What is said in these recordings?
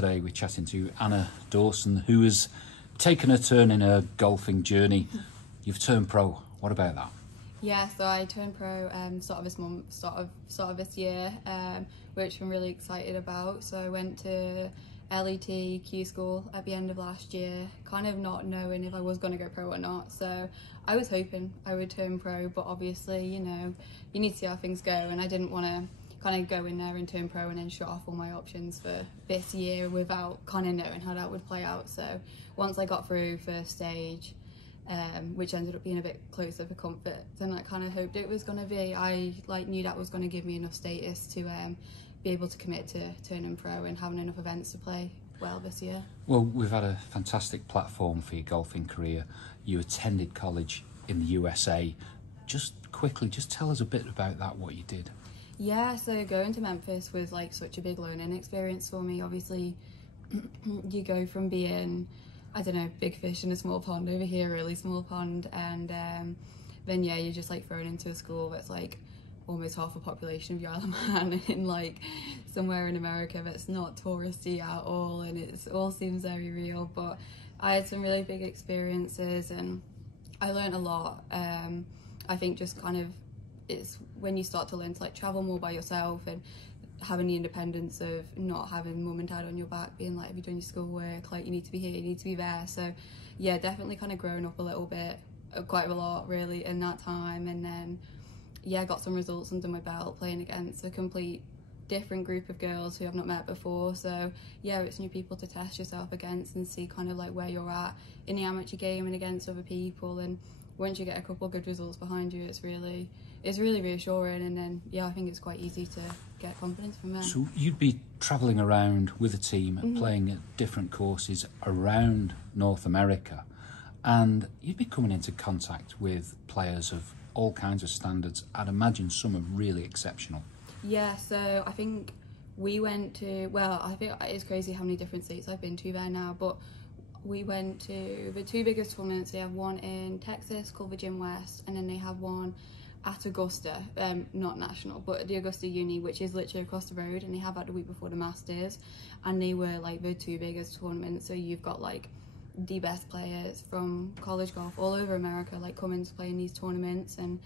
today we're chatting to Anna Dawson, who has taken a turn in her golfing journey. You've turned pro. What about that? Yeah, so I turned pro start of this year, which I'm really excited about. So I went to LET Q school at the end of last year, kind of not knowing if I was going to go pro or not. So I was hoping I would turn pro, but obviously, you know, you need to see how things go, and I didn't want to kind of go in there and turn pro and then shut off all my options for this year without kind of knowing how that would play out. So once I got through first stage, which ended up being a bit closer for comfort than I kind of hoped it was going to be, I knew that was going to give me enough status to be able to commit to turning pro and having enough events to play well this year. Well, we've had a fantastic platform for your golfing career. You attended college in the USA. Just quickly, just tell us a bit about that, what you did. Yeah, so going to Memphis was like such a big learning experience for me. Obviously, you go from being, I don't know, big fish in a small pond over here, really small pond, and then yeah, you're just like thrown into a school that's like almost half the population of the Isle of Man in like somewhere in America that's not touristy at all, and it all seems very real. But I had some really big experiences and I learned a lot. I think just kind of it's when you start to learn to like travel more by yourself and having the independence of not having mum and dad on your back being like, if you're doing your schoolwork, like you need to be here, you need to be there. So yeah, definitely kind of grown up a little bit, quite a lot really in that time. And then yeah, got some results under my belt playing against a complete different group of girls who I've not met before. So yeah, it's new people to test yourself against and see kind of like where you're at in the amateur game and against other people. And once you get a couple of good results behind you, it's really reassuring. And then yeah, I think it's quite easy to get confidence from there. So you'd be travelling around with a team and playing at different courses around North America, and you'd be coming into contact with players of all kinds of standards. I'd imagine some are really exceptional. Yeah, so I think we went to, well, I think it's crazy how many different states I've been to there now, but we went to the two biggest tournaments. They have one in Texas called the Gym West, and then they have one at Augusta, not national, but the Augusta Uni, which is literally across the road, and they have that the week before the Masters, and they were like the two biggest tournaments. So you've got like the best players from college golf all over America like coming to play in these tournaments. And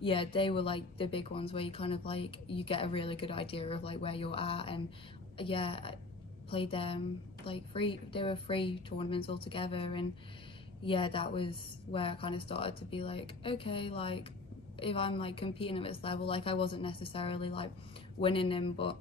yeah, they were like the big ones where you kind of like you get a really good idea of like where you're at. And yeah, I played them like they were free tournaments altogether, and yeah, that was where I kind of started to be like, okay, like if I'm like competing at this level, like I wasn't necessarily like winning them, but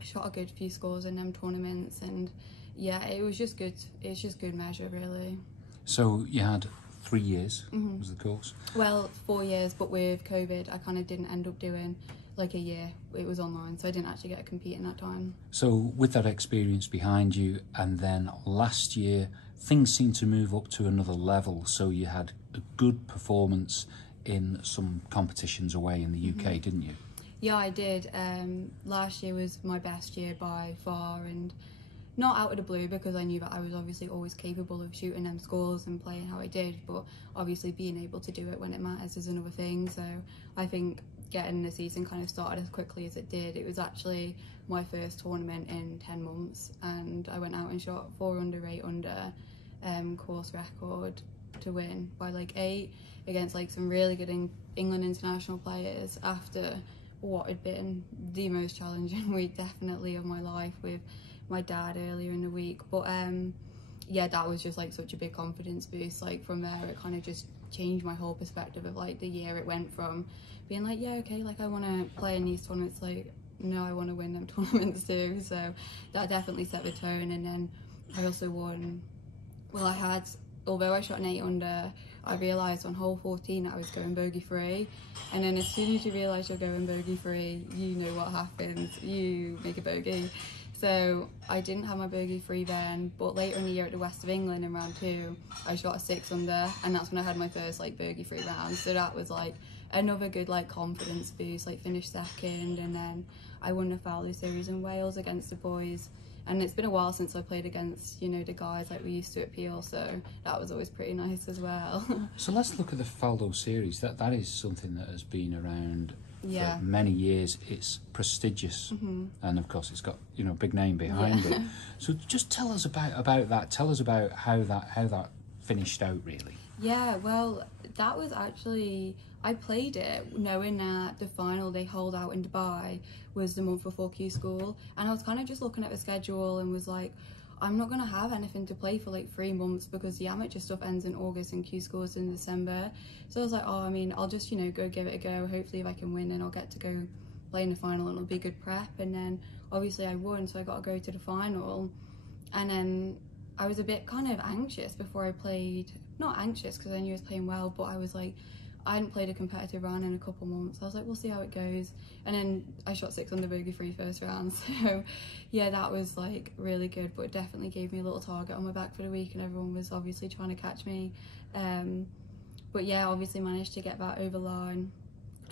shot a good few scores in them tournaments. And yeah, it was just good. It's just good measure, really. So you had 3 years was the course? Well, 4 years, but with COVID, I kind of didn't end up doing like a year. It was online, so I didn't actually get to compete in that time. So with that experience behind you, and then last year, things seemed to move up to another level. So you had a good performance in some competitions away in the UK, didn't you? Yeah, I did. Last year was my best year by far, and not out of the blue, because I knew that I was obviously always capable of shooting them scores and playing how I did, but obviously being able to do it when it matters is another thing. So I think getting the season kind of started as quickly as it did, it was actually my first tournament in 10 months, and I went out and shot 4 under, 8 under, course record to win by like 8 against like some really good England international players after what had been the most challenging week definitely of my life with my dad earlier in the week. But yeah, that was just like such a big confidence boost. Like from there, it kind of just changed my whole perspective of like the year. It went from being like, yeah, okay, like I want to play in these tournaments, like no, I want to win them tournaments too. So that definitely set the tone. And then I also won, well, although I shot an 8 under, I realised on hole 14 that I was going bogey free, and then as soon as you realise you're going bogey free, you know what happens, you make a bogey. So I didn't have my bogey free then, but later in the year at the West of England in round 2, I shot a 6 under, and that's when I had my first like bogey free round. So that was like another good like confidence boost, like finished second. And then I won the Fowler Series in Wales against the boys And it's been a while since I played against, you know, the guys like we used to at Peel, so that was always pretty nice as well. So let's look at the Faldo series. That is something that has been around Yeah. for many years. It's prestigious, and of course it's got, you know, a big name behind it. So just tell us about that. Tell us about how that finished out, really. Yeah, well, that was actually, I played it knowing that the final they hold out in Dubai was the month before Q School, and I was kind of just looking at the schedule and was like, I'm not going to have anything to play for like 3 months because the amateur stuff ends in August and Q School is in December. So I was like, oh, I mean, I'll just, you know, go give it a go. Hopefully if I can win, then I'll get to go play in the final and it'll be good prep. And then obviously I won, so I got to go to the final. And then I was a bit kind of anxious before I played. Not anxious because I knew I was playing well, but I was like, I hadn't played a competitive round in a couple months. I was like, we'll see how it goes. And then I shot 6 under bogey-free first round. So yeah, that was like really good, but it definitely gave me a little target on my back for the week, and everyone was obviously trying to catch me. But yeah, obviously managed to get that over line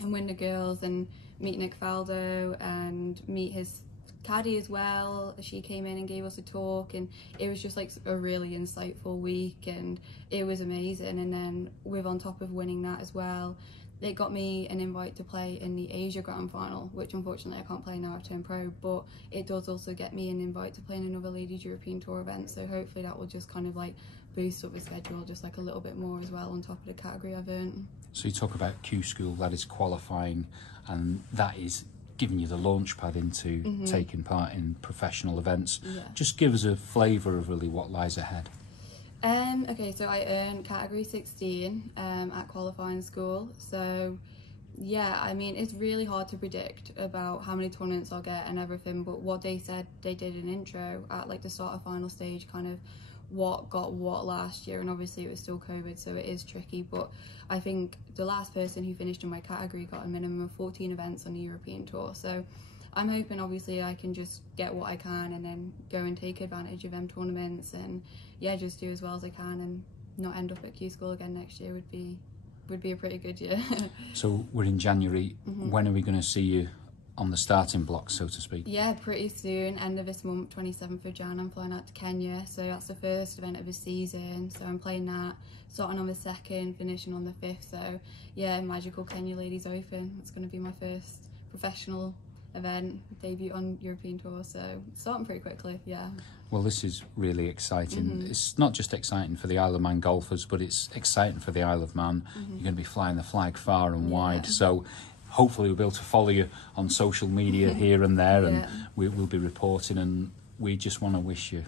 and win the girls and meet Nick Faldo and meet his caddy as well. She came in and gave us a talk, and it was just like a really insightful week, and it was amazing. And then with on top of winning that as well, it got me an invite to play in the Asia Grand Final, which unfortunately I can't play now I've turned pro, but it does also get me an invite to play in another Ladies European Tour event, so hopefully that will just kind of like boost up the schedule just like a little bit more as well on top of the category I've earned. So you talk about Q School, that is qualifying, and that is giving you the launch pad into taking part in professional events. Yeah. Just give us a flavour of really what lies ahead. Okay, so I earned category 16 at qualifying school. So yeah, I mean, it's really hard to predict about how many tournaments I'll get and everything, but what they said, they did an intro at like the start of final stage, kind of what got what last year, and obviously it was still COVID, so it is tricky, but I think the last person who finished in my category got a minimum of 14 events on the European Tour, so I'm hoping obviously I can just get what I can and then go and take advantage of them tournaments, and yeah, just do as well as I can and not end up at Q School again next year would be a pretty good year. So we're in January. When are we going to see you on the starting block, so to speak? Yeah, pretty soon, end of this month, 27th of Jan, I'm flying out to Kenya, so that's the first event of the season, so I'm playing that, starting on the 2nd, finishing on the 5th, so yeah, magical Kenya Ladies Open, it's going to be my first professional event, debut on European Tour, so starting pretty quickly, yeah. Well, this is really exciting. It's not just exciting for the Isle of Man golfers, but it's exciting for the Isle of Man. You're going to be flying the flag far and wide, so hopefully we'll be able to follow you on social media here and there, and we'll be reporting, and we just want to wish you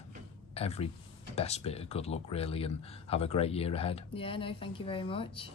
every best bit of good luck, really, and have a great year ahead. Yeah, no, thank you very much.